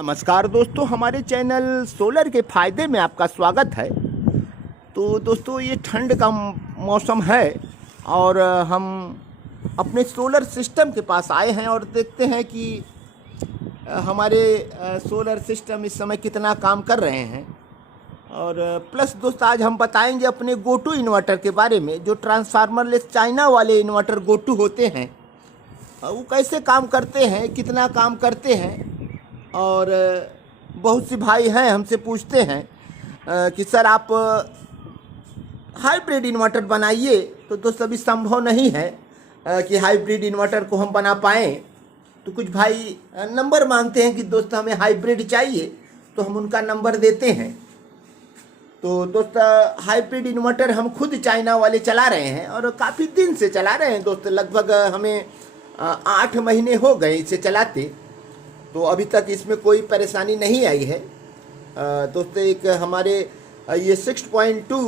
नमस्कार दोस्तों, हमारे चैनल सोलर के फ़ायदे में आपका स्वागत है। तो दोस्तों, ये ठंड का मौसम है और हम अपने सोलर सिस्टम के पास आए हैं और देखते हैं कि हमारे सोलर सिस्टम इस समय कितना काम कर रहे हैं। और प्लस दोस्त, आज हम बताएंगे अपने गोटू इन्वर्टर के बारे में। जो ट्रांसफार्मरलेस चाइना वाले इन्वर्टर गोटू होते हैं, वो कैसे काम करते हैं, कितना काम करते हैं। और बहुत सी भाई हैं हमसे पूछते हैं कि सर आप हाइब्रिड इन्वर्टर बनाइए। तो दोस्त, अभी संभव नहीं है कि हाइब्रिड इन्वर्टर को हम बना पाएँ। तो कुछ भाई नंबर मांगते हैं कि दोस्त हमें हाइब्रिड चाहिए, तो हम उनका नंबर देते हैं। तो दोस्त, हाइब्रिड इन्वर्टर हम खुद चाइना वाले चला रहे हैं और काफ़ी दिन से चला रहे हैं दोस्त। लगभग हमें 8 महीने हो गए इसे चलाते। तो अभी तक इसमें कोई परेशानी नहीं आई है दोस्तों। एक हमारे ये 6.2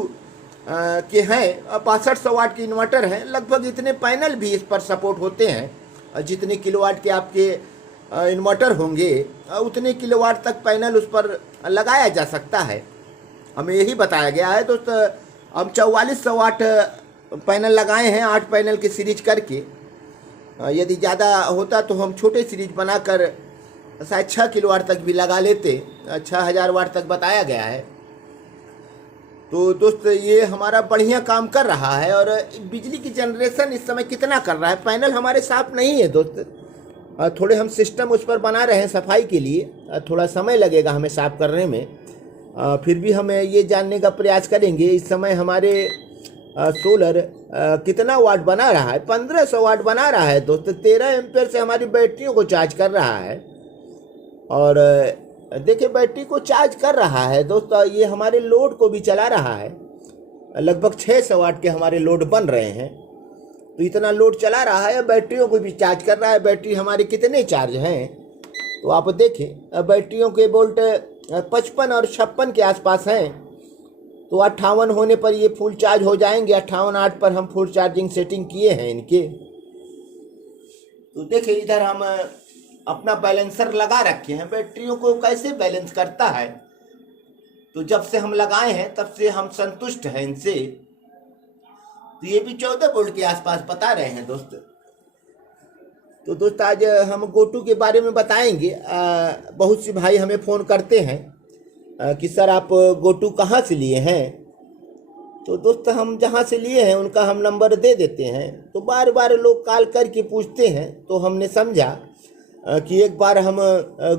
के हैं, 6500 वाट की इन्वर्टर हैं। लगभग इतने पैनल भी इस पर सपोर्ट होते हैं। जितने किलोवाट के आपके इन्वर्टर होंगे, उतने किलोवाट तक पैनल उस पर लगाया जा सकता है। हमें यही बताया गया है दोस्त। हम 4400 वाट पैनल लगाए हैं, 8 पैनल की सीरीज करके। यदि ज़्यादा होता तो हम छोटे सीरीज बनाकर शायद 6 किलोवाट तक भी लगा लेते। 6000 वाट तक बताया गया है। तो दोस्त, ये हमारा बढ़िया काम कर रहा है। और बिजली की जनरेशन इस समय कितना कर रहा है, पैनल हमारे साफ नहीं है दोस्त। थोड़े हम सिस्टम उस पर बना रहे हैं सफाई के लिए। थोड़ा समय लगेगा हमें साफ करने में। फिर भी हमें ये जानने का प्रयास करेंगे इस समय हमारे सोलर कितना वाट बना रहा है। 1500 वाट बना रहा है दोस्त। 13 एम्पेयर से हमारी बैटरियों को चार्ज कर रहा है। और देखिए, बैटरी को चार्ज कर रहा है दोस्तों। ये हमारे लोड को भी चला रहा है। लगभग 600 वाट के हमारे लोड बन रहे हैं। तो इतना लोड चला रहा है, बैटरियों को भी चार्ज कर रहा है। बैटरी हमारे कितने चार्ज हैं तो आप देखें। बैटरियों के वोल्ट 55 और 56 के आसपास हैं। तो 58 होने पर ये फुल चार्ज हो जाएंगे। 58.8 पर हम फुल चार्जिंग सेटिंग किए हैं इनके। तो देखिए, इधर हम अपना बैलेंसर लगा रखे हैं। बैटरियों को कैसे बैलेंस करता है, तो जब से हम लगाए हैं तब से हम संतुष्ट हैं इनसे। तो ये भी 14 वोल्ट के आसपास बता रहे हैं दोस्त। तो दोस्त, आज हम गोटू के बारे में बताएंगे। बहुत सी भाई हमें फ़ोन करते हैं कि सर आप गोटू कहाँ से लिए हैं। तो दोस्त, हम जहाँ से लिए हैं उनका हम नंबर दे देते हैं। तो बार बार लोग कॉल करके पूछते हैं, तो हमने समझा कि एक बार हम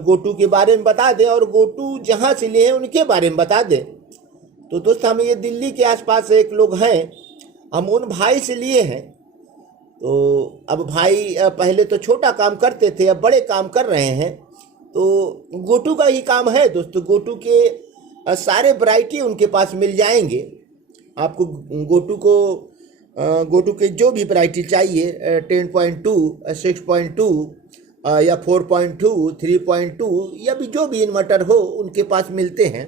गोटू के बारे में बता दें और गोटू जहाँ से लिए हैं उनके बारे में बता दें। तो दोस्त, हम ये दिल्ली के आसपास एक लोग हैं, हम उन भाई से लिए हैं। तो अब भाई पहले तो छोटा काम करते थे, अब बड़े काम कर रहे हैं। तो गोटू का ही काम है दोस्तों। गोटू के सारे वैरायटी उनके पास मिल जाएंगे आपको। गोटू के जो भी वैरायटी चाहिए, 10.2, 6.2 या 4.2, 3.2 या भी जो भी इन्वर्टर हो उनके पास मिलते हैं।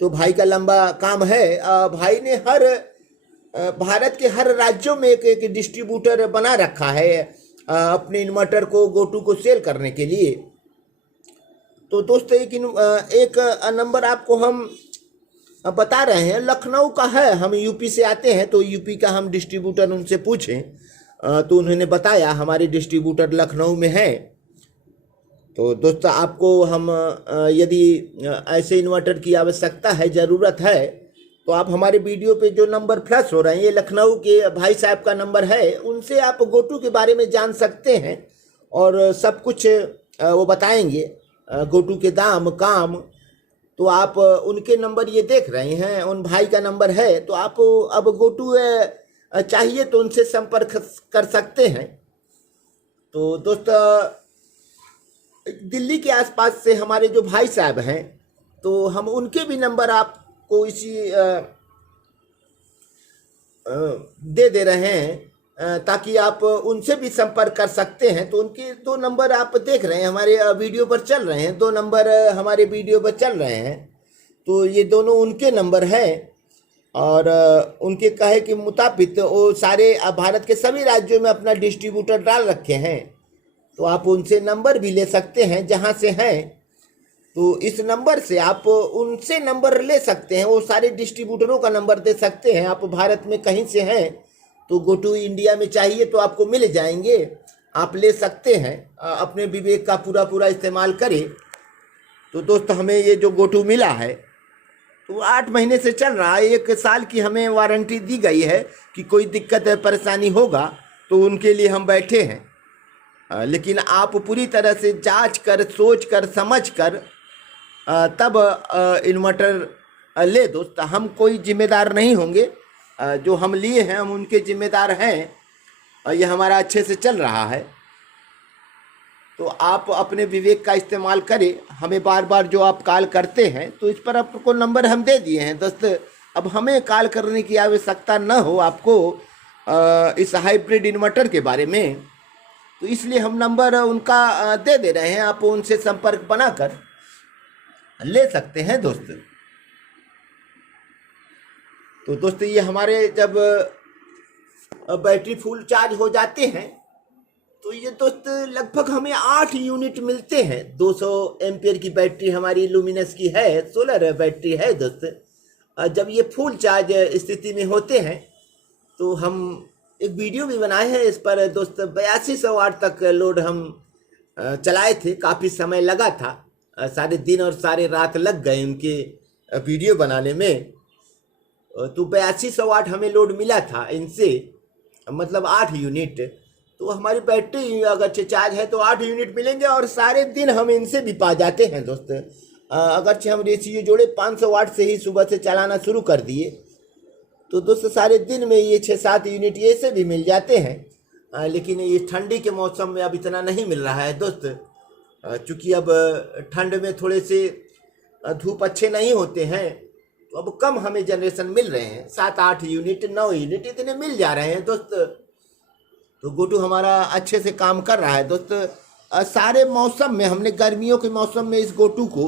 तो भाई का लंबा काम है। भाई ने भारत के हर राज्यों में एक डिस्ट्रीब्यूटर बना रखा है अपने इन्वर्टर को गोटू को सेल करने के लिए। तो दोस्तों, एक नंबर आपको हम बता रहे हैं, लखनऊ का है। हम यूपी से आते हैं, तो यूपी का हम डिस्ट्रीब्यूटर उनसे पूछें तो उन्होंने बताया हमारे डिस्ट्रीब्यूटर लखनऊ में है। तो दोस्तों, आपको हम यदि ऐसे इन्वर्टर की आवश्यकता है, ज़रूरत है, तो आप हमारे वीडियो पे जो नंबर फ्लैश हो रहे हैं, ये लखनऊ के भाई साहब का नंबर है। उनसे आप गोटू के बारे में जान सकते हैं और सब कुछ वो बताएंगे, गोटू के दाम, काम। तो आप उनके नंबर ये देख रहे हैं, उन भाई का नंबर है। तो आप अब गोटू चाहिए तो उनसे संपर्क कर सकते हैं। तो दोस्तों, दिल्ली के आसपास से हमारे जो भाई साहब हैं, तो हम उनके भी नंबर आपको इसी दे रहे हैं ताकि आप उनसे भी संपर्क कर सकते हैं। तो उनके 2 नंबर आप देख रहे हैं, हमारे वीडियो पर चल रहे हैं। 2 नंबर हमारे वीडियो पर चल रहे हैं। तो ये दोनों उनके नंबर हैं। और उनके कहे के मुताबिक वो सारे भारत के सभी राज्यों में अपना डिस्ट्रीब्यूटर डाल रखे हैं। तो आप उनसे नंबर भी ले सकते हैं जहाँ से हैं। तो इस नंबर से आप उनसे नंबर ले सकते हैं, वो सारे डिस्ट्रीब्यूटरों का नंबर दे सकते हैं। आप भारत में कहीं से हैं तो गोटू इंडिया में चाहिए तो आपको मिल जाएंगे, आप ले सकते हैं। अपने विवेक का पूरा पूरा इस्तेमाल करें। तो दोस्त हमें ये जो गोटू मिला है तो 8 महीने से चल रहा है, 1 साल की हमें वारंटी दी गई है कि कोई दिक्कत है परेशानी होगा तो उनके लिए हम बैठे हैं। लेकिन आप पूरी तरह से जांच कर सोच कर समझ कर तब इन्वर्टर ले दोस्त। हम कोई जिम्मेदार नहीं होंगे, जो हम लिए हैं हम उनके जिम्मेदार हैं। ये हमारा अच्छे से चल रहा है, तो आप अपने विवेक का इस्तेमाल करें। हमें बार बार जो आप कॉल करते हैं तो इस पर आपको नंबर हम दे दिए हैं दोस्त। अब हमें कॉल करने की आवश्यकता न हो आपको इस हाइब्रिड इन्वर्टर के बारे में, तो इसलिए हम नंबर उनका दे दे रहे हैं। आप उनसे संपर्क बनाकर ले सकते हैं दोस्त। तो दोस्त ये हमारे जब बैटरी फुल चार्ज हो जाते हैं तो ये दोस्त लगभग हमें 8 यूनिट मिलते हैं। 200 एम्पियर की बैटरी हमारी लुमिनस की है, सोलर बैटरी है दोस्त। जब ये फुल चार्ज स्थिति में होते हैं तो हम एक वीडियो भी बनाए हैं इस पर दोस्त। 8200 वाट तक लोड हम चलाए थे, काफ़ी समय लगा था, सारे दिन और सारे रात लग गए उनके वीडियो बनाने में। तो 8200 वाट हमें लोड मिला था इनसे, मतलब 8 यूनिट। तो हमारी बैटरी अगर चार्ज है तो 8 यूनिट मिलेंगे और सारे दिन हम इनसे भी पा जाते हैं दोस्त। अगर हम रेशियो जोड़े 500 वाट से ही सुबह से चलाना शुरू कर दिए तो दोस्त सारे दिन में ये 6-7 यूनिट ये से भी मिल जाते हैं। लेकिन ये ठंडी के मौसम में अब इतना नहीं मिल रहा है दोस्त, चूँकि अब ठंड में थोड़े से धूप अच्छे नहीं होते हैं तो अब कम हमें जनरेशन मिल रहे हैं। 7-8 यूनिट 9 यूनिट इतने मिल जा रहे हैं दोस्त। तो गोटू हमारा अच्छे से काम कर रहा है दोस्त। सारे मौसम में हमने गर्मियों के मौसम में इस गोटू को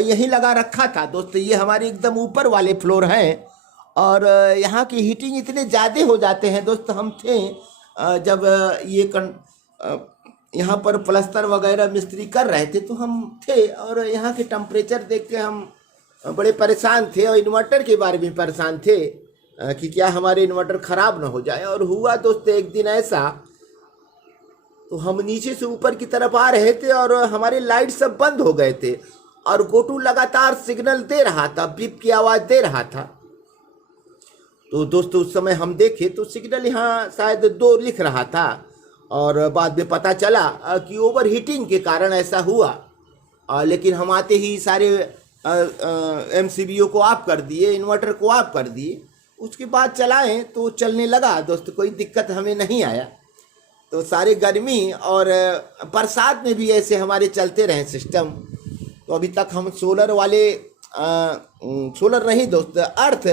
यहीं लगा रखा था दोस्त। ये हमारे एकदम ऊपर वाले फ्लोर हैं और यहाँ की हीटिंग इतने ज़्यादा हो जाते हैं दोस्त। हम थे जब ये यहाँ पर प्लस्तर वगैरह मिस्त्री कर रहे थे तो हम थे और यहाँ के टेम्परेचर देख के हम बड़े परेशान थे और इन्वर्टर के बारे में परेशान थे कि क्या हमारे इन्वर्टर ख़राब ना हो जाए। और हुआ दोस्त एक दिन ऐसा, तो हम नीचे से ऊपर की तरफ आ रहे थे और हमारे लाइट सब बंद हो गए थे और गोटू लगातार सिग्नल दे रहा था, बीप की आवाज़ दे रहा था। तो दोस्तों उस समय हम देखे तो सिग्नल यहाँ शायद 2 लिख रहा था और बाद में पता चला कि ओवर हीटिंग के कारण ऐसा हुआ। लेकिन हम आते ही सारे MCBO को ऑफ कर दिए, इन्वर्टर को ऑफ कर दिए। उसके बाद चलाएं तो चलने लगा दोस्त, कोई दिक्कत हमें नहीं आया। तो सारे गर्मी और बरसात में भी ऐसे हमारे चलते रहे सिस्टम। तो अभी तक हम सोलर वाले सोलर नहीं दोस्त, अर्थ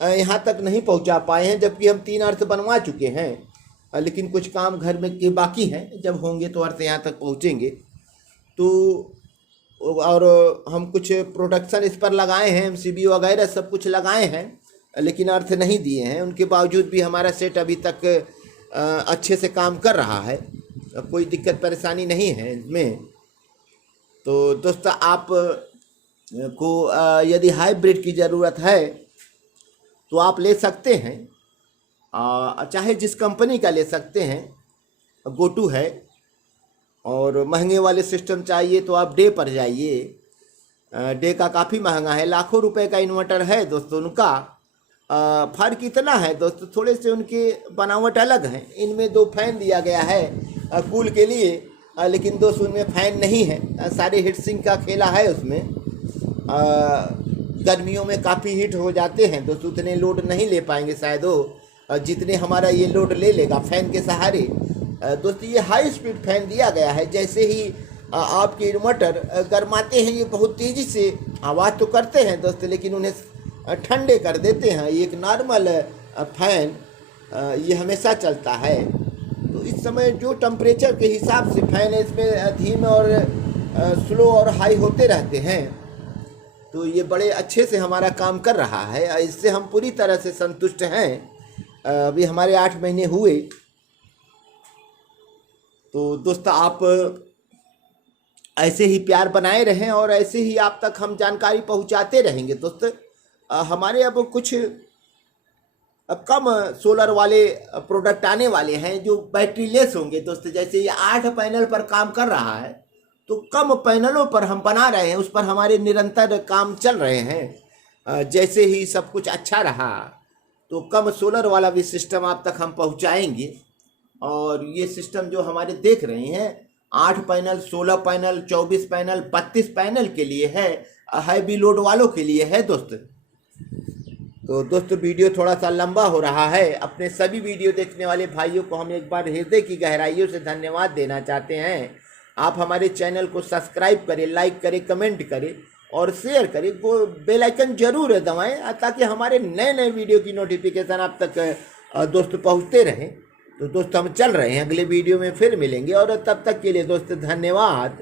यहाँ तक नहीं पहुँचा पाए हैं, जबकि हम 3 अर्थ बनवा चुके हैं। लेकिन कुछ काम घर में के बाकी हैं, जब होंगे तो अर्थ यहाँ तक पहुँचेंगे। तो और हम कुछ प्रोडक्शन इस पर लगाए हैं, MCB वगैरह सब कुछ लगाए हैं, लेकिन अर्थ नहीं दिए हैं। उनके बावजूद भी हमारा सेट अभी तक अच्छे से काम कर रहा है, कोई दिक्कत परेशानी नहीं है इसमें। तो दोस्त आप को यदि हाइब्रिड की ज़रूरत है तो आप ले सकते हैं, चाहे जिस कंपनी का ले सकते हैं, गोटू है। और महंगे वाले सिस्टम चाहिए तो आप डे पर जाइए, डे का काफ़ी महंगा है, लाखों रुपए का इन्वर्टर है दोस्तों उनका। फ़र्क इतना है दोस्त, थोड़े से उनके बनावट अलग हैं। इनमें 2 फैन दिया गया है कूल के लिए, लेकिन दोस्त उनमें फ़ैन नहीं है, सारे हीट सिंक का खेला है उसमें। गर्मियों में काफ़ी हीट हो जाते हैं दोस्त, उतने लोड नहीं ले पाएंगे शायद वो जितने हमारा ये लोड ले लेगा फैन के सहारे। दोस्त ये हाई स्पीड फैन दिया गया है, जैसे ही आपके इन्वर्टर गर्माते हैं ये बहुत तेज़ी से आवाज़ तो करते हैं दोस्त, लेकिन उन्हें ठंडे कर देते हैं। ये एक नॉर्मल फैन ये हमेशा चलता है। तो इस समय जो टेम्परेचर के हिसाब से फैन है इसमें धीमे और स्लो और हाई होते रहते हैं। तो ये बड़े अच्छे से हमारा काम कर रहा है, इससे हम पूरी तरह से संतुष्ट हैं। अभी हमारे 8 महीने हुए। तो दोस्त आप ऐसे ही प्यार बनाए रहें और ऐसे ही आप तक हम जानकारी पहुंचाते रहेंगे दोस्त। हमारे अब कुछ अब कम सोलर वाले प्रोडक्ट आने वाले हैं जो बैटरी लेस होंगे दोस्त। जैसे ये 8 पैनल पर काम कर रहा है, तो कम पैनलों पर हम बना रहे हैं, उस पर हमारे निरंतर काम चल रहे हैं। जैसे ही सब कुछ अच्छा रहा तो कम सोलर वाला भी सिस्टम आप तक हम पहुंचाएंगे। और ये सिस्टम जो हमारे देख रहे हैं 8 पैनल, 16 पैनल, 24 पैनल, 32 पैनल के लिए है, हैवी लोड वालों के लिए है दोस्त। तो दोस्तों वीडियो थोड़ा सा लंबा हो रहा है। अपने सभी वीडियो देखने वाले भाइयों को हम एक बार हृदय की गहराइयों से धन्यवाद देना चाहते हैं। आप हमारे चैनल को सब्सक्राइब करें, लाइक करें, कमेंट करें और शेयर करें। वो बेल आइकन जरूर दबाएं ताकि हमारे नए नए वीडियो की नोटिफिकेशन आप तक दोस्त पहुंचते रहें। तो दोस्त हम चल रहे हैं, अगले वीडियो में फिर मिलेंगे और तब तक के लिए दोस्त धन्यवाद।